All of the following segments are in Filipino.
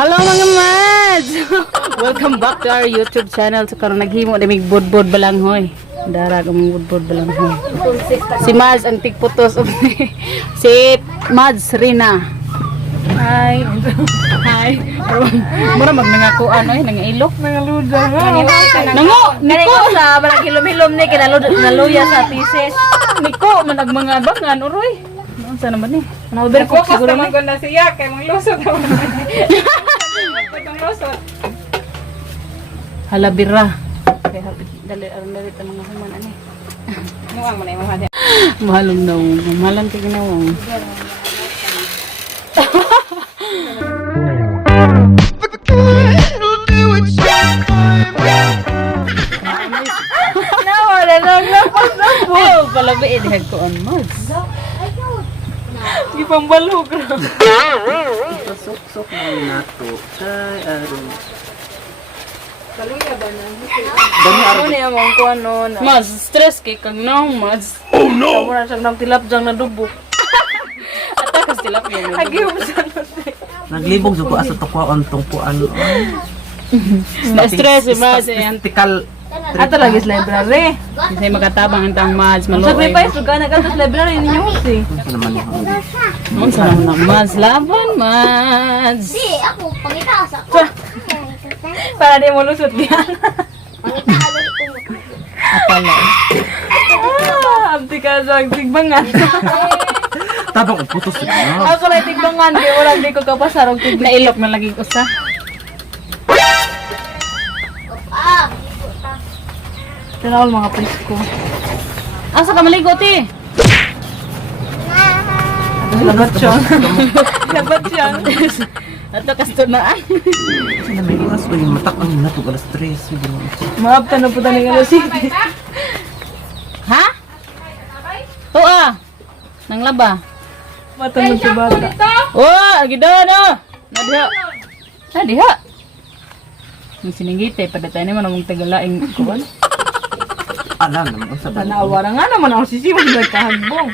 Hello mga mads! Welcome back to our YouTube channel. So karon naghimo na mig budbud balanghoy. Dara ka mong budbud balanghoy. Si Mads ang tigputos of si Mads Rina. Hi. Hi. Mura magnangako ano nangailok nangaluda. Nango, niko sa barang hilom-hilom ni kinaluya sa thesis. Niko manag mga bangan uroy. Unsa naman ni? Nauber ko Focus siguro naman ni. ko na siya kay mga lusot naman. Itong lusot. Halabira. Kaya dali dali ta mga human ani. Muang mo na yung mga Mahalong daw. Mahalang ka ginawang. Nawala lang lapos na po. Oh, palabi edhag ko on mods. ipambalog ra. Pasok-sok na nato kay aron. Kaluya ba na? Ano niya mong ko ano na. Mods, stress kay kag naong mods. Amo na siyang nang tilapjang na dubok. Atakas tilap yun. Agiw sa Naglibog sa ko asa to ko ontong ko ano. Na-stress si Mods. Ayan. Tikal. Ato lagi sa library. Kasi makatabang ang tang mods. Maluoy. Sacrifice ug na kadto sa library ninyo si. Ano naman yung Unsa naman ang mods? Laban mods. Di, ako, pangitaas ako. Para di mo lusot diyan. Pangitaas ko. Apala. Abdi ka sa tigbangan. tabang putos na. Ako lang tigbangan di wala di ko kapasarog tig. Nailok na lagi ko sa. Ah, Tinawal mga presko. Asa ka maligo ti? Labat siya. Labat siya. Ato kastunaan. Sila may iwas ko yung matak ang nato alas 3 siguro. Maabtan na po tanig ano si. Ha? Tuwa. Nang laba. Matanong sa bata. Oh, lagi doon oh. Nadiha. Nadiha. Yung siningite, pada tayo naman ang tagalaing kuwan. Alam naman sa bala. Tanawa nga naman ako sisiwan na kahagbong.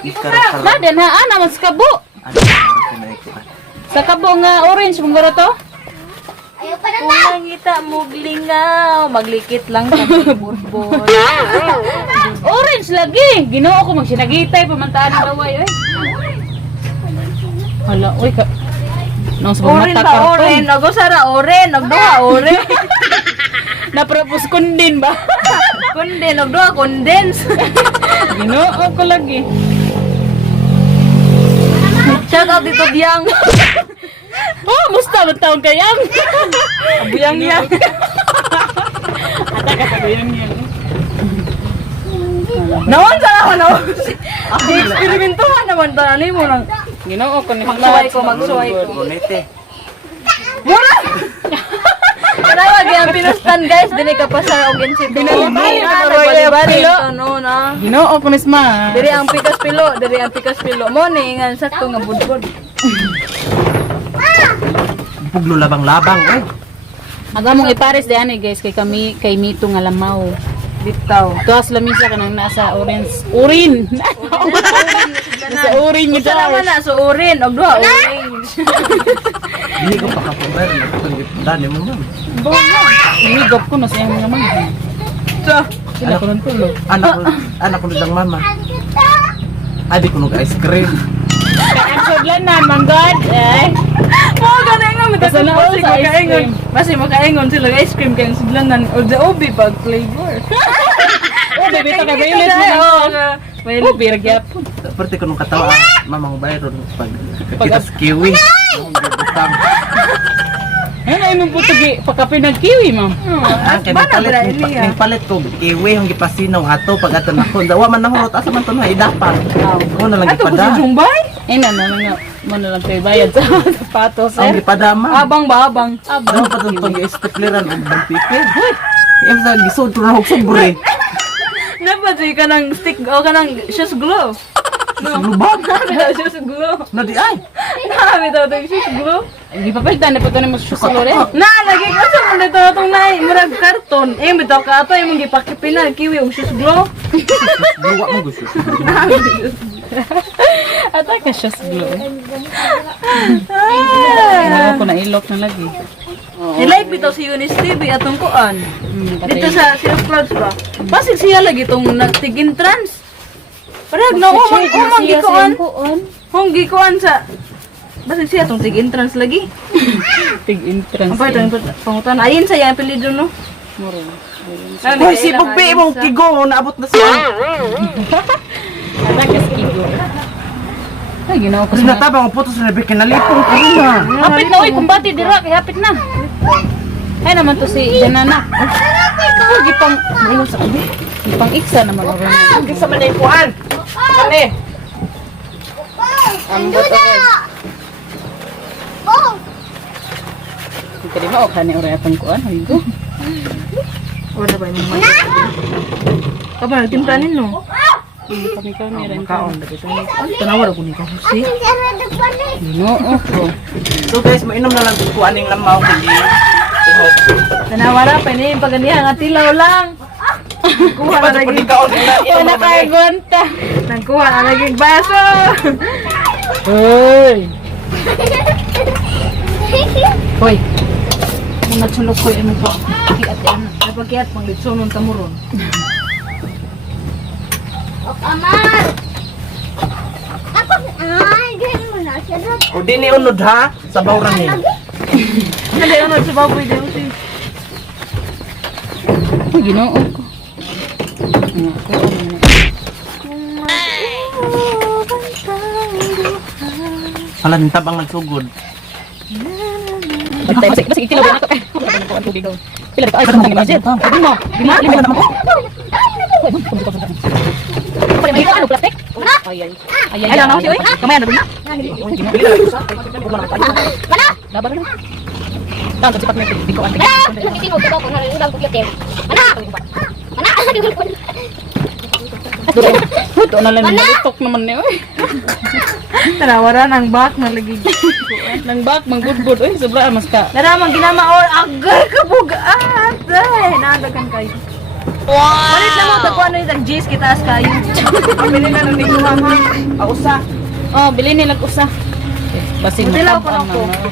Ikara-kara. Maden ha, naman sa kabo. Ano na ko. Sa kabo nga orange, mong garo to? ayaw pa na. Kung ngita muglingaw, maglikit lang sa burbor. Orange lagi. Ginoo ko magsinagitay, pamantaan ng laway. Oy. Hala, oy ka. Nang sa Oren mata ba oren? Nagusara oren, nagduha oren. Napropose kundin ba? Kundi, nagduha condense. Ginoo ko lagi. Shout out dito Diyang. Oh, musta man taon kayang? Buyang yang. Ata ka sa kayang yan. Nawan sa ako nawan. Di-eksperimentuhan naman tanani mo lang. Ginoo ko ni Magsuway ko, magsuway ko. Bonete. Mura! Kanawa gyud pinustan guys, dili ka pa sa og NCT. Binalibali, Binalibali pilo. ano na. Ginoo ko ni Sma. Diri ang pikas pilo, diri ang pikas pilo. Mo ni ngan sakto nga budbud. Puglo labang-labang eh. Agamong ipares diyan guys kay kami kay Mito nga lamaw. Bitaw. Tuwas lamisa ka nang nasa orange. Urin! Nasa urin Sa naman na so urin, og duha orange. Hindi ko pa kapabayar na katong dani mo man. Higop ko na sa iyang mga mga. So, Sila ko ng tulog. Anak ko ng mama. Adi ko nog ice cream. Kaya sudlan na, manggod. Eh. mo ganay nga mi Basta na ako kasi sa ice makaingon. cream. Basta makaingon sila ice cream kay sudlanan o the obi bag flavor. Oh, bebe, ito ka violet mo na. Oh, birgyap. Pwerte ko nung katawa, mamang bayro pag kita sa kiwi. Butang. Ano yung putugi? Pagkapi ng kiwi, ma'am. Ah, kaya ning palit ko kiwi ang gipasinaw ato pag ato na ko. Dawa man nahurot asa man to na idapan. Mo na lang Ato ko sa ipada. Jumbay? Eh, na nga. Mano lang kayo bayad sa sapatos, Ang eh. gipadama. Abang ba abang? Dawa pa tong pag-stepleran og bang pipi. Em sa gisod ko na hog sobre. Napatay ka ng stick o ka ng shoes glue. Sa lubag. Shoes glue. Na di ay. Nakami daw ito shoes glue. Hindi pa palitan na po ito na mas susalore. Na, lagi ka sa mga dito itong na murag karton. Eh, bitaw ka ito yung mga gipakipin na kiwi o shoes glue. Luwa mo gusto. Ata ka siya sa glow. Ay, ko na ilok na lagi. Nilive bitaw si Eunice TV atong kuan. Dito sa Silk Clouds ba? Pasig siya lagi itong nagtigin trans. Parang na umang gikuan. Hong gikuan sa... Basig siya itong tig entrance lagi. Tig entrance. Ang pa itong pangutan. Ayun sa yung apelido no. Muro. Hoy, si Bugbi mong kigo, naabot na siya. Ata ka sa kigo. Ay, ginawa ko Kasi sa... natabang ang puto sa Rebecca, nalipong ko na. Hapit na, uy, kumbati dira, kay hapit na. Ay naman to si Janana. Oh, gipang... Ano sa kabi? Gipang iksa naman. Kisa man na yung kuhan. Kani. Ando na! Oh! Hindi di ba, o kani oray atong kuan. Higo. Wala ba yung mga... Kaba, nagtimplanin no? Kami rin. Kaon, tanawar ako ni Kahusi. Ginoo ko. So guys, mainom na lang kung kuhan yung lamaw. Tanawara pa ni paganihan nga tilaw lang. Kuha na lagi. Wala kay gonta. Nagkuha na lagi baso. Hoy. Hoy. Mga sulok ko ano po. Kiat-an. Napagkiat pang litsonon tamuron. Amar! Ako, ay, ganyan mo na. Sarap. O di ni unod ha, sa bawran ni. Hindi ano sa baboy din si. Ay, ginoo ko. Hala, tabang nagsugod. Basta basta itilaw na to. Ang tubig daw. Pila dito ay sa mga budget. Sabi mo, lima naman ko. Pwede ba ano plastic? Ay ay. Ay ay. Ay ay. Kamay na ba? Mana? Laban na. Tanto sipat na dito ang Mana? Nakikinog ka ba kung naluludang ko kyote? Mana? Mana? Ito na lang nilitok naman niya. Tanawara ng bak na lagi. Nang bak manggudgud oy sobra mas ka. Naramang ginama or agay ka bugaan. Ay, nadagan kayo. Wow! Palit na mo ito kung ano yung G's kita as kayo. Pamili na nung ito mama. Ausa. Oh, bili nila usa. Basig Tilaw ko matabang na ko.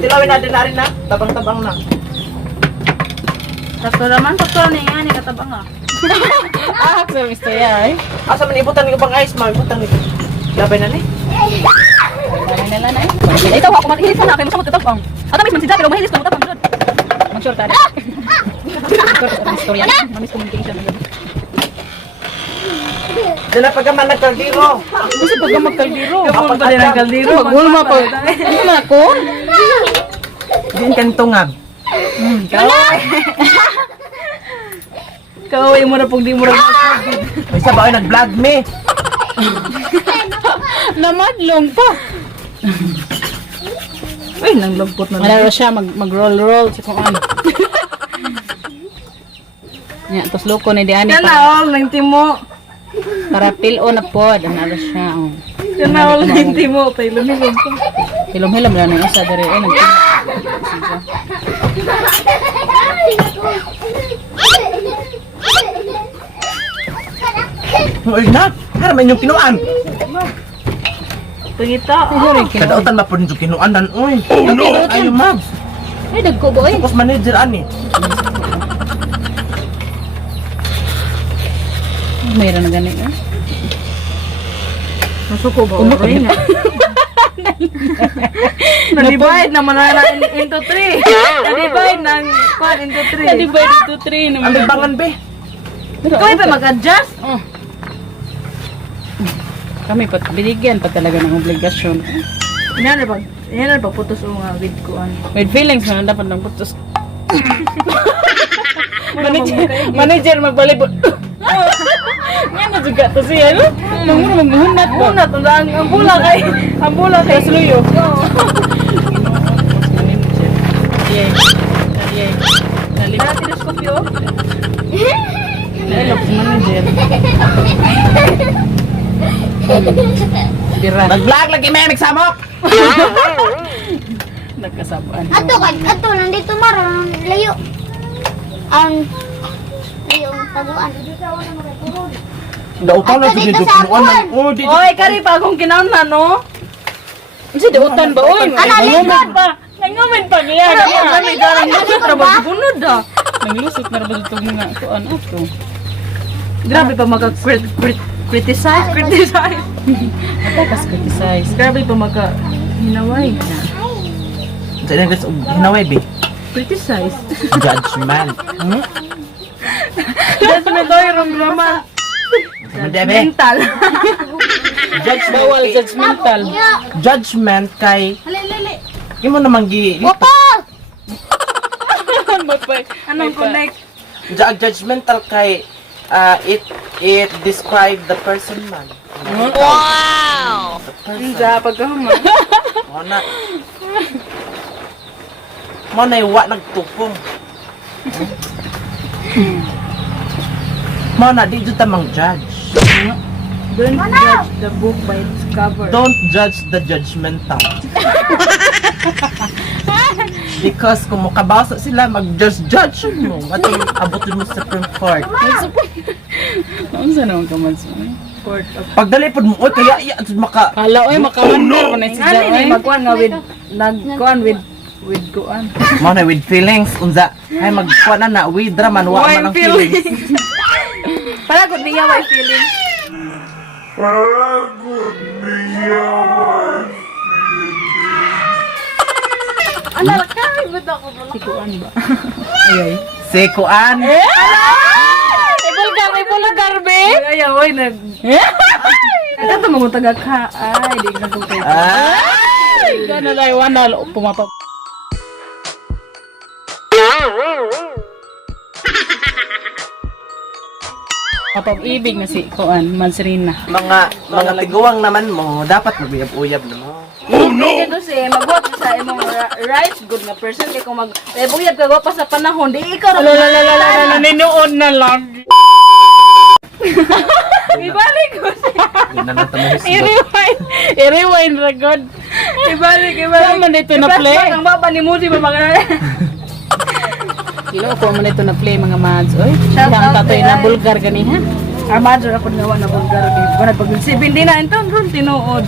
Tilawin natin na rin na. Tabang-tabang na. Sakto naman, sakto na yan. Katabang ah. Ah, sa Mr. Yay. Asa man ibutan ko pang ice, ma ibutan ni. Labay na ni. Dami nila na eh. Ay, ito ako mahilis na kayo masamot katabang. At amis man si Jack, pero mahilis na mo tabang. Mag-short tayo. Mag-short ang istorya. Miscommunication. Dala pagaman nagkaldiro. Kasi pag magkaldiro. Kapon pa din ang kaldiro. Magulma pa. Ano na ako? Diyan kan tungag. Kaway mo na pag di mo rin. May sabaw ay nag-vlog me. Namadlong pa. Uy, nang lagpot na. Malaro siya mag-roll-roll sa kung ano. Nya, tos loko ni Diani Yan pa. na all, nang timo. Para pilo na pod. Ano siya. Oh. Yan na all, nang timo. Tayo lumilog ko. Hilom-hilom lang na isa dari. Ay, Uy na, haraman yung kinuan. Pangita. Kadautan ba po rin yung kinuanan, uy. Ano? Ayaw, Mabs. Ay, nagko boy. Tapos manager, ani. Mayroon na ganit eh. Masuko ba? Umakoy na. Na-divide naman na into 3. Na-divide ng 1 into 3. Na-divide into 3 naman. Ang bibangan, be. Ikaw pa mag-adjust? Oh. Kami pa binigyan pa talaga ng obligasyon. Yan na ba putos o nga with ko ano. With feelings na dapat lang putos. Manager magbalibot. Nga na juga to siya, no? Manguna magmuhunat ba? Muna to lang ang bula kay Sluyo. Yay. Yay. Nalip. Para teleskopyo. Nalip si manager. Bira. Nag-vlog lagi may samok. Nagkasabaan. Ato, nandito maroon, layo. Ang layo ang taguan. Dautan na dito punuan man. Oh, di. Oy, kari pa akong kinahanglan no. Kasi diutan ba oy? Analikod pa. Nangumin pa niya. Kami garang lusot ra ba bunod da. Nanglusot na ba itong mga kuan ato? Grabe pa criticize. Atakas criticize. Grabe pa hinaway. Sa ilang gusto hinaway be. Criticize. Judgment. Judgment oy ramdaman. Madebe. Mental. Bawal judgmental. Judgment kay Lili. imo namang gi. Anong connect? Judgmental kay it describe the person man. Wow! Inja pagkahuma. Mo na iwa nagtupong. Mo na di jud ta mang judge. Don't judge the book by its cover. Don't judge the judgmental. Because kung makabasa sila, mag-judge mo. Matay abutin mo sa Supreme Court. Ano sa naman ka man? Court of Pagdalipod mo, oy, kaya iya, maka... Hala oy makamandar ko na si Ano Jai. ni magkuhan nga nagkuhan with kuan. Mo na with feelings, unza. Ay, magkuha na with draman, wa man ang feelings. Para gud niya may feeling. Ano ka? Ibut ako ba? Kuan ba? Si Kuan. Ibulgar be. Ay, oy nag. Ito mo taga ka. Ay, di na kay. Ay, gana lang wana pumapa. Mapag-ibig na si Kuan, Mansrina. Mga tiguang naman mo, dapat maguyab-uyab na mo. Hindi ko si magbuhat sa imong rights good nga person kay kung buyab ka pa sa panahon di ikaw ra Nanood na lang. ibalik ko si Nanata mo hisgot. I-rewind ra god. ibalik Tama na ito na play. ang baba ni Musi ba mga Kilo ko man ito na play mga mads. Oy, Shout ang out tatoy kay na Ay. bulgar ganiha. Armado ra pud gawa na bulgar di ko na pag si Bindi na enton ron tinuod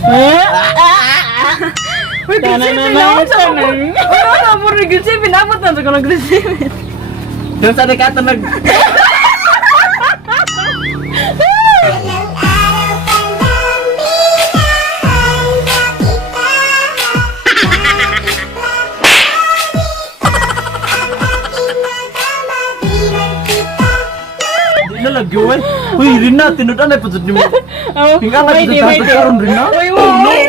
Uy, Sana na Ano mo rin si pinabot na ko nag-receive Doon sa nagkata nag... Di na lagyan. Uy, Rina, tinudan na po sa mo. Hinga nga Wait, dito sa karon, Rina. Uy, uy!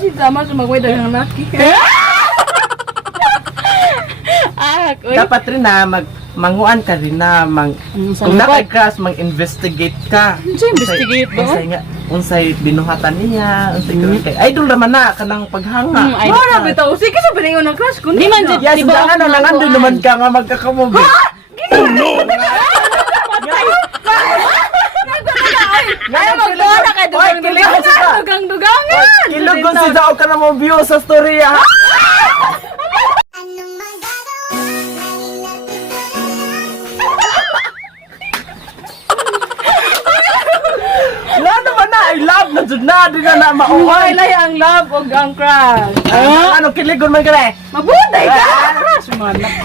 Si Tama sumagway dagang laki. Uy. Dapat rin na manguan ka rin na kung nakay-crush, mag-investigate ka. Unsay investigate ba? Unsay binuhatan niya, unsay kay idol naman na kanang paghanga. Ay, Wala bitaw, sige sa piningon ng crush ko. Di man dyan, Yes, di ba? ano nangandoy naman ka nga magkakamobi. Ano magdora kay dugang-dugangan? Dugang-dugangan! Ilugon si Zao ka na mo view sa story ha. Wala naman na, I love na dyan na, di na na Uy, mauhay. lay ang love o ang crush. Ano, kiligon man ka na eh. Mabuday ka!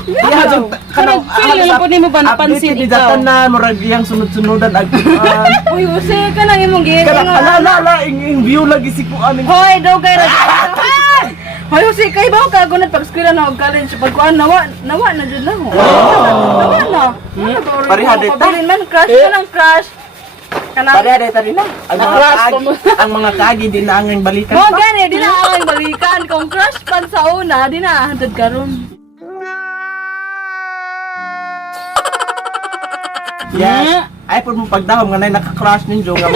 Iya, dyan, Kanang feel lang po nimo ba napansin Update di ikaw? datan na, murag iyang sunod-sunodan agtuan. Uy, Jose, ka nang imong Kana, gihingan. ala, ing view lagi si Kuan. Hoy, daw kayo na. Hoy, Jose, kayo ba ka gunat pag-eskwela na og college pagkuan nawa na jud na ho. Nawa na. Pareha dito. Pabilin man crush ka ng crush. Kana. Pare tari na. Ang mga kagi din na ang balikan. Mo gani di na ang balikan kung crush pan sa una, di na hantod karon. Yes. Ay pud mo pagdahom nga nay naka-crush ninyo nga mo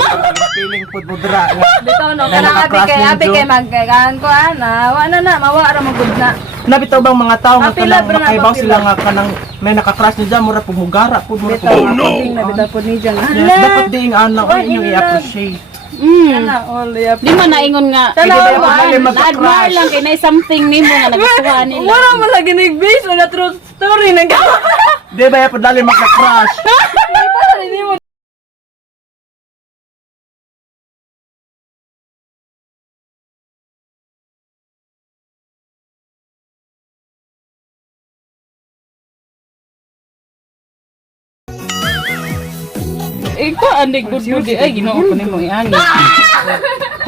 feeling pud mo dira nga. Bitaw no, Nay kana naka-crush abi ninyo. kay magkagaan ko ana. Wa na mawa ra magud na. Nabitaw bang mga tao nga Apila, kanang bro, makaibaw apila. sila nga kanang may naka-crush ninyo mura pud mugara pud mura Bitaw pud. ding na bitaw pud ni diyan. Yes, dapat diing ana o inyo i-appreciate. Kana all yap. Di man naingon nga. Sana Hindi ba ba? lagi mag-crush? Na-admire lang kay na something nimo nga nagustuhan nila. Wala man lagi nag-base on a true story nang Di ba pud dali magka-crush? Ay, para ni mo ko andig good ay ginoo ko nimo iangin.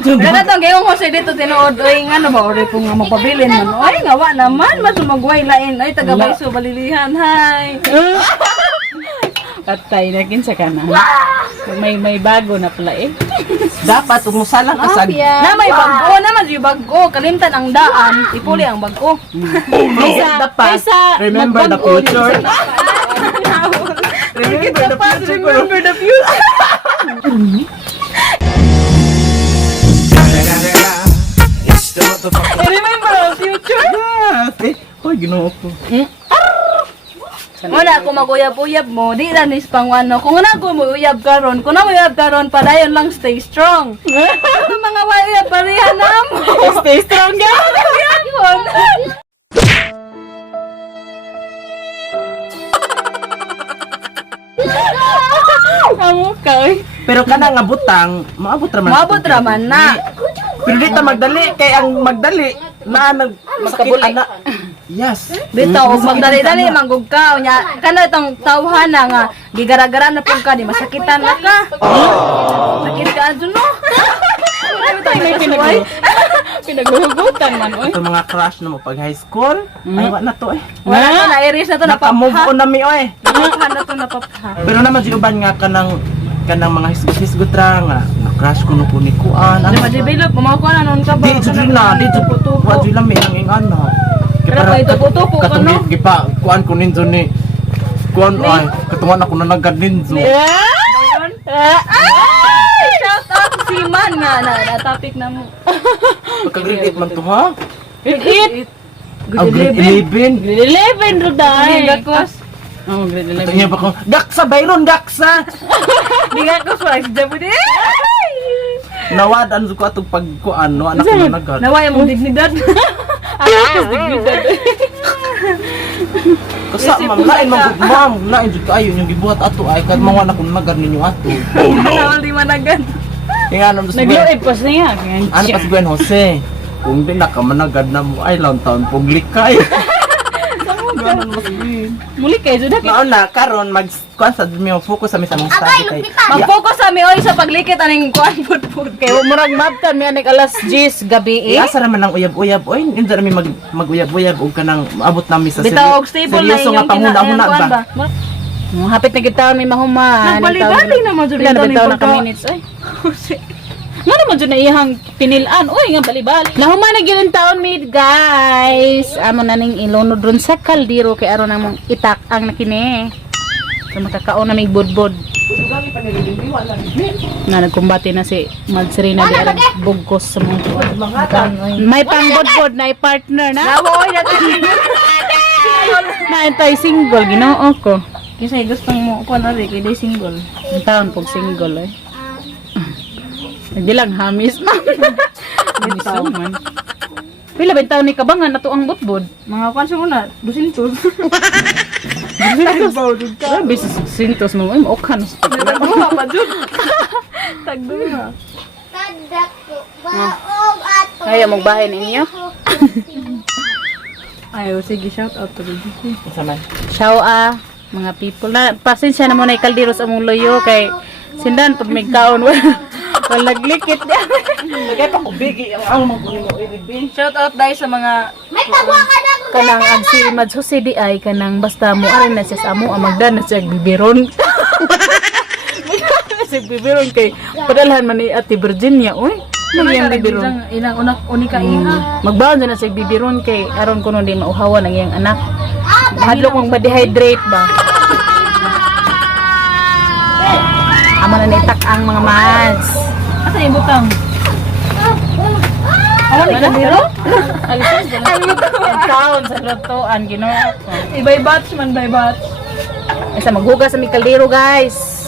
Kada to gayong Jose dito tinuod oy ngano ba ori ko nga magpabilin man. Oy ngawa naman masumagway lain ay taga Bayso balilihan hay. Patay na kinsa ka na. May bago na pala eh. Dapat umusalang ka sa Na may bago naman yung bago kalimtan ang daan ipuli ang bago. Kaysa remember the magbago, future. Remember the future. Remember our future? Yes. Hoy, ginoo ko. Wala ako mag-uyab-uyab mo, di na nis pangwano. Kung na ako mag-uyab karon, kung na mag-uyab karon, padayon lang stay strong. Mga uyab parihan na mo. Stay strong guys. Amo ka eh. Pero kana nga butang, maabot raman. Maabot raman na. Pero di ta magdali kay ang magdali na masakit ana. Yes. Bitaw, og magdali-dali manggug ka. Nya, kana itong tawhana nga, gigara-gara na pong ka, di masakitan na ka. Sakit ka adto no. May pinaghuhugutan man oy. Ito mga crush na mo pag high school, ay wa na to eh. Wala na, na-iris na to, Naka-move napapha. on na mi oy. Napapha na to, napapha. Pero naman si uban nga kanang mga hisgot-hisgot ra nga na-crush ko no ko ni kuan. Ano ma-develop, kumakuha na noon ka ba? Di jud na, di jud Tupo-tupo. wa jud lami ang ingano. Pero may tupo-tupo ka, no? Gipa kuan ko ninjo ni kuan ay katungan ako na nagad ninjo. Ayun. Ay! Shout out si Man nga na topic na mo. Pagka-grade 8 man to ha? Grade 8. Ah, grade 11. Grade 11 ro dai. Gakos. Oh, grade Ito 11. niya pa ko, Gaksa Bayron, Gaksa! Di gakos pa, si Jabudi. Nawadan ko atong pagkuan, no? Anak ko na nagad. Naway mong dignidad. Tapos dignidad. Kasa, ma'am, lain man ko, ma'am, lain jud kaayo yung gibuhat ato ay kad mga anak ko na nagad ninyo ato. Nawal di managan. Kaya ano sa Nagluid pa siya. ano pa si Gwen Jose? Kung di na ka managad na mo ay lang taon pong likay. Ganon mas din. Muli kay jud Nauna karon mag-kuan sa mi focus sa mi sa mong study kay. Mag-focus sa mi oy sa paglikit aning kuan food. kay murag mabtan mi anik alas 10 gabi eh. Asa raman ang uyab-uyab oy, inda mi mag-uyab-uyab og kanang maabot nami sa Bitaw og stable na seryoso nga inyong panguna-una kuan ba? Hapit na gitaon may mahuman. Nagbalik-balik naman jud Pila na ni bitaw na ka pagka. minutes ay. Nga naman dyan na iyang pinilaan. Uy, nga bali-bali. Nahuman na gyud ang taon mid, guys. Amo na ning ilunod ron sa kaldero kay aron namong itak ang nakini. So makakaon na may budbod. Na nagkumbati na si Mad Serena di arag bugkos sa mga. May pangbudbod na partner na. Nawo oy natin. Naantay single Ginoo ko. Kasi gustong mo kuan ari kay day single. Ang taon pag single eh. Hindi lang hamis man. Hamis man. Pila ba yung taon ni kabangan na to ang budbod? Mga kuan sa muna, 200. Grabe, sintos mo. Ay, maukhan. Tagduha pa jud. Tagduha. Kaya magbahay ninyo. Ayo sige shout out to baby. Sa man. Ciao mga people. Na, pasensya na muna ikaldiros among loyo kay sindan pag may kaon. Wala naglikit niya. Lagay pa ko bigi ang magulimo ibig. Shout out dai sa mga Kanang ang si Mad Jose di ay kanang basta mo arin na siya sa amo ang magdan na siya bibiron. Siya bibiron kay padalhan man ni Ate Virginia. Uy, nagyang bibiron. ilang unika iha. Magbaon na siya bibiron kay aron kuno di mauhawan ang iyang anak. Hadlok mong ma-dehydrate ba? Amo na nitak ang mga mads. Asa yung butang? Awan ni kadiro? Ang taon sa lutuan, Ginoo ko. Ibay batch man by batch. Basta maghugas sa mi kaldero, guys.